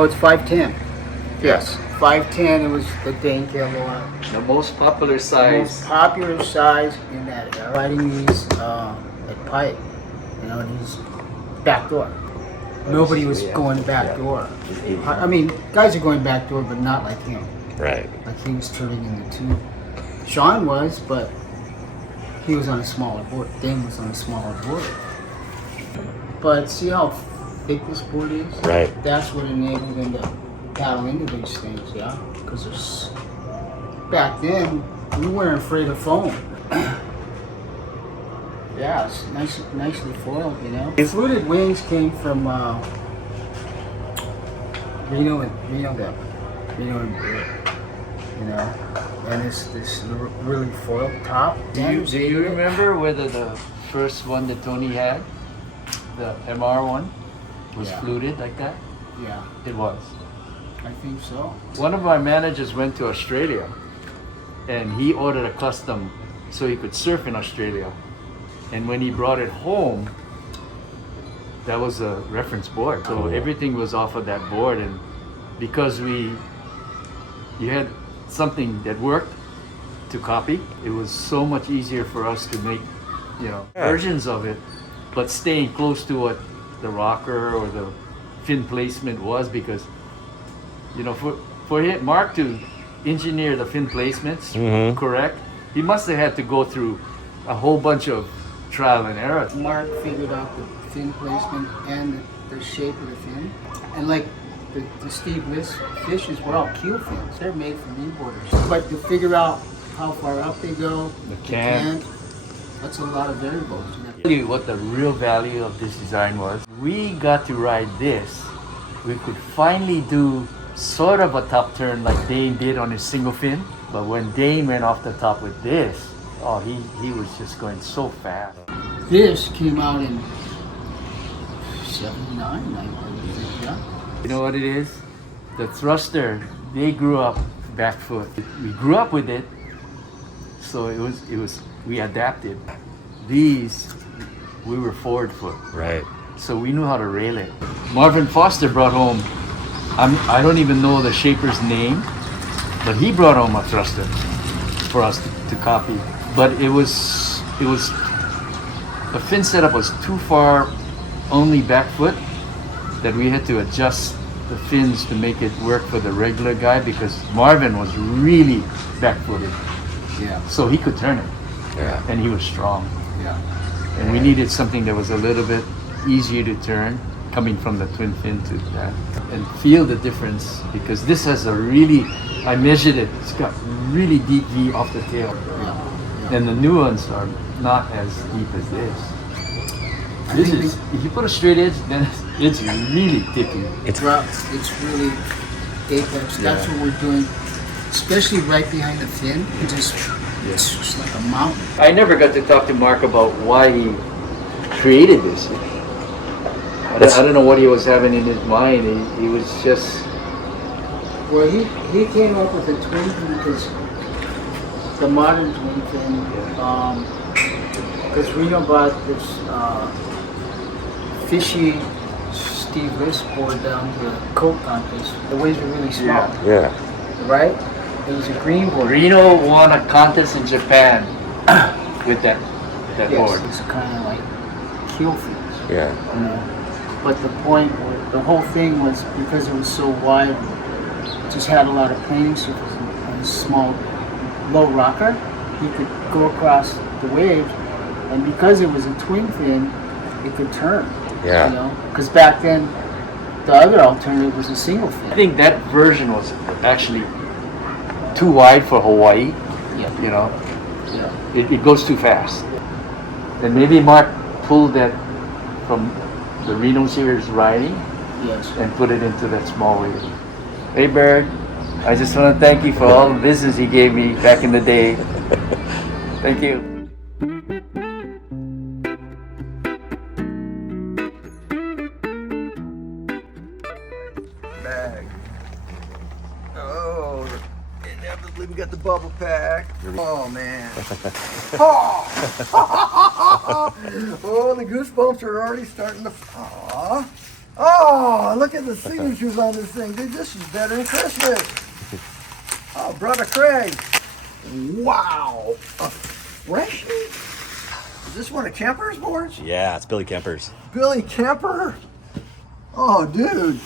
Oh, it's 510. Yes, 510. It was the Dane Camelot. The most popular size. The most popular size in that era. Riding these at Pike, you know, and he's back door. Nobody was going back door. I mean, guys are going back door, but not like him. Right. Like he was turning in the tube. Sean was, but he was on a smaller board. Dane was on a smaller board. But see how thick this board is? Right. That's what enabled them to paddle into these things, yeah? Because there's back then, we weren't afraid of foam. Yeah, it's nicely foiled, you know. Fluted wings came from Reno and Britt, you know, and this really foiled top. Do you remember whether the first one that Tony had, the MR one, was fluted like that? Yeah, It was. I think so. One of our managers went to Australia and he ordered a custom so he could surf in Australia. And when he brought it home, that was a reference board. So everything was off of that board, and because you had something that worked to copy, it was so much easier for us to make, you know, versions of it, but staying close to what the rocker or the fin placement was, because, you know, for him, Mark to engineer the fin placements correct, he must have had to go through a whole bunch of trial and error. Mark figured out the fin placement and the shape of the fin. And like the Steve Bliss fishes were all keel fins. They're made for kneeboarders. But to figure out how far up they go, The cant. that's a lot of variables. Tell you what the real value of this design was. We got to ride this. We could finally do sort of a top turn like Dane did on his single fin. But when Dane went off the top with this, oh, he was just going so fast. This came out in 79, I think, yeah. You know what it is? The thruster, they grew up back foot. We grew up with it, so we adapted. These, we were forward foot. Right. So we knew how to rail it. Marvin Foster brought home, I don't even know the shaper's name, but he brought home a thruster for us to copy. But it was the fin setup was too far, only back foot, that we had to adjust the fins to make it work for the regular guy, because Marvin was really back footed. Yeah. So he could turn it. Yeah. And he was strong. Yeah. And we needed something that was a little bit easier to turn, coming from the twin fin to that. And feel the difference, because this has a really, I measured it, it's got really deep V off the tail. Yeah. And the new ones are not as deep as this. This is, if you put a straight edge, then it's really thicky. It's really apex. That's what we're doing, especially right behind the fin. It's just like a mountain. I never got to talk to Mark about why he created this. I don't know what he was having in his mind. He was just... Well, he came up with a twin fin because the modern twin fin, because Reno bought this fishy Steve Bliss board down to the Coke contest. The waves were really small. Yeah. Right? It was a green board. Reno won a contest in Japan with that board. It's kind of like keel fins. Yeah. You know? But the point, the whole thing was because it was so wide, it just had a lot of planing surface and a small, low rocker. He could go across the waves, and because it was a twin fin, it could turn. Yeah. You know, because back then, the other alternative was a single fin. I think that version was actually too wide for Hawaii. Yeah. You know, Yeah. it goes too fast. And maybe Mark pulled that from the Reno series riding Yes. and put it into that small wave. Hey Bird, I just want to thank you for all the business you gave me back in the day. Thank you. Bag. Oh, inevitably we got the bubble pack. Oh man. Oh, oh the goosebumps are already starting to. Aw. Oh, look at the signatures on this thing. Dude, this is better than Christmas. Oh, brother Craig. Wow. Freshie? Is this one of Kemper's boards? Yeah, it's Billy Kemper's. Billy Kemper? Oh, dude.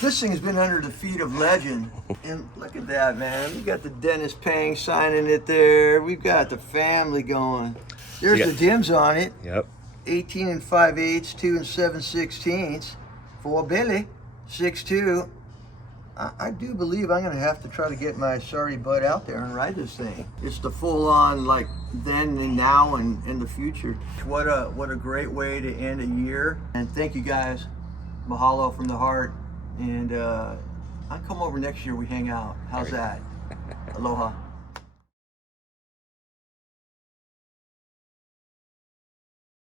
This thing has been under the feet of legend. And look at that, man. We got the Dennis Pang signing it there. We've got the family going. There's the Jims on it. Yep. 18 and 5/8, 2 and 7/16 for Billy. 6'2". I do believe I'm going to have to try to get my sorry butt out there and ride this thing. It's the full-on, like, then and now and in the future. What a great way to end a year. And thank you guys. Mahalo from the heart. And I'll come over next year, we hang out. How's that? Aloha.